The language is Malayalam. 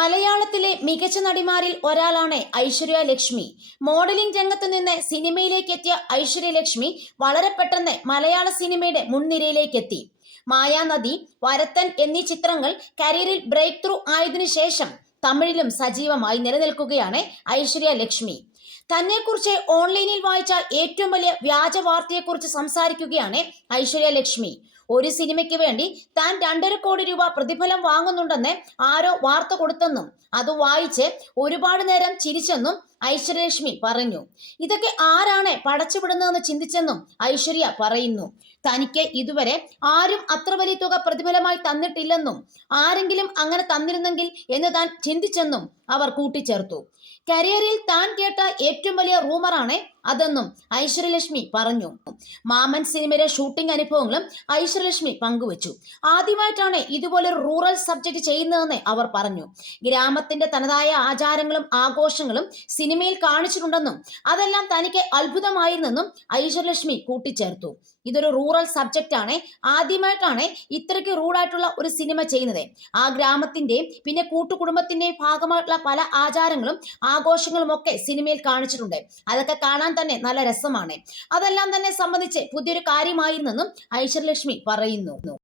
മലയാളത്തിലെ മികച്ച നടിമാരിൽ ഒരാളാണ് ഐശ്വര്യ ലക്ഷ്മി. മോഡലിംഗ് രംഗത്ത് നിന്ന് സിനിമയിലേക്ക് എത്തിയ ഐശ്വര്യ ലക്ഷ്മി വളരെ പെട്ടെന്ന് മലയാള സിനിമയുടെ മുൻനിരയിലേക്ക് എത്തി മായാനദി വരത്തൻ എന്നീ ചിത്രങ്ങൾ കരിയറിൽ ബ്രേക്ക് ത്രൂ ആയതിനു ശേഷം തമിഴിലും സജീവമായി നിലനിൽക്കുകയാണ് ഐശ്വര്യ ലക്ഷ്മി. തന്നെക്കുറിച്ച് ഓൺലൈനിൽ വായിച്ച ഏറ്റവും വലിയ വ്യാജ വാർത്തയെക്കുറിച്ച് സംസാരിക്കുകയാണ് ഐശ്വര്യ ലക്ഷ്മി. ഒരു സിനിമയ്ക്ക് വേണ്ടി താൻ രണ്ടര കോടി രൂപ പ്രതിഫലം വാങ്ങുന്നുണ്ടെന്ന് ആരോ വാർത്ത കൊടുത്തെന്നും അത് വായിച്ച് ഒരുപാട് നേരം ചിരിച്ചെന്നും ഐശ്വര്യലക്ഷ്മി പറഞ്ഞു. ഇതൊക്കെ ആരാണ് പടച്ചുവിടുന്നതെന്ന് ചിന്തിച്ചെന്നും ഐശ്വര്യ പറയുന്നു. തനിക്ക് ഇതുവരെ ആരും അത്ര വലിയ തുക പ്രതിഫലമായി തന്നിട്ടില്ലെന്നും ആരെങ്കിലും അങ്ങനെ തന്നിരുന്നെങ്കിൽ എന്ന് താൻ ചിന്തിച്ചെന്നും അവർ കൂട്ടിച്ചേർത്തു. കരിയറിൽ താൻ കേട്ട ഏറ്റവും വലിയ റൂമറാണ് അതെന്നും ഐശ്വര്യലക്ഷ്മി പറഞ്ഞു. മാമൻ സിനിമയിലെ ഷൂട്ടിംഗ് അനുഭവങ്ങളും ഐശ്വര്യലക്ഷ്മി പങ്കുവച്ചു. ആദ്യമായിട്ടാണ് ഇതുപോലൊരു റൂറൽ സബ്ജക്ട് ചെയ്യുന്നതെന്ന് അവർ പറഞ്ഞു. ഗ്രാമത്തിന്റെ തനതായ ആചാരങ്ങളും ആഘോഷങ്ങളും സിനിമയിൽ കാണിച്ചിട്ടുണ്ടെന്നും അതെല്ലാം തനിക്ക് അത്ഭുതമായിരുന്നെന്നും ഐശ്വര്യലക്ഷ്മി കൂട്ടിച്ചേർത്തു. ഇതൊരു റൂറൽ സബ്ജക്റ്റ് ആണ് ആദ്യമായിട്ടാണ് ഇത്രയ്ക്ക് റൂഡായിട്ടുള്ള ഒരു സിനിമ ചെയ്യുന്നത്. ആ ഗ്രാമത്തിന്റെയും പിന്നെ കൂട്ടുകുടുംബത്തിന്റെയും ഭാഗമായിട്ടുള്ള പല ആചാരങ്ങളും ആഘോഷങ്ങളും ഒക്കെ സിനിമയിൽ കാണിച്ചിട്ടുണ്ട്. അതൊക്കെ കാണാൻ തന്നെ നല്ല രസമാണ്. അതെല്ലാം തന്നെ സംബന്ധിച്ച് പുതിയൊരു കാര്യമായിരുന്നെന്നും ഐശ്വര്യലക്ഷ്മി പറയുന്നു.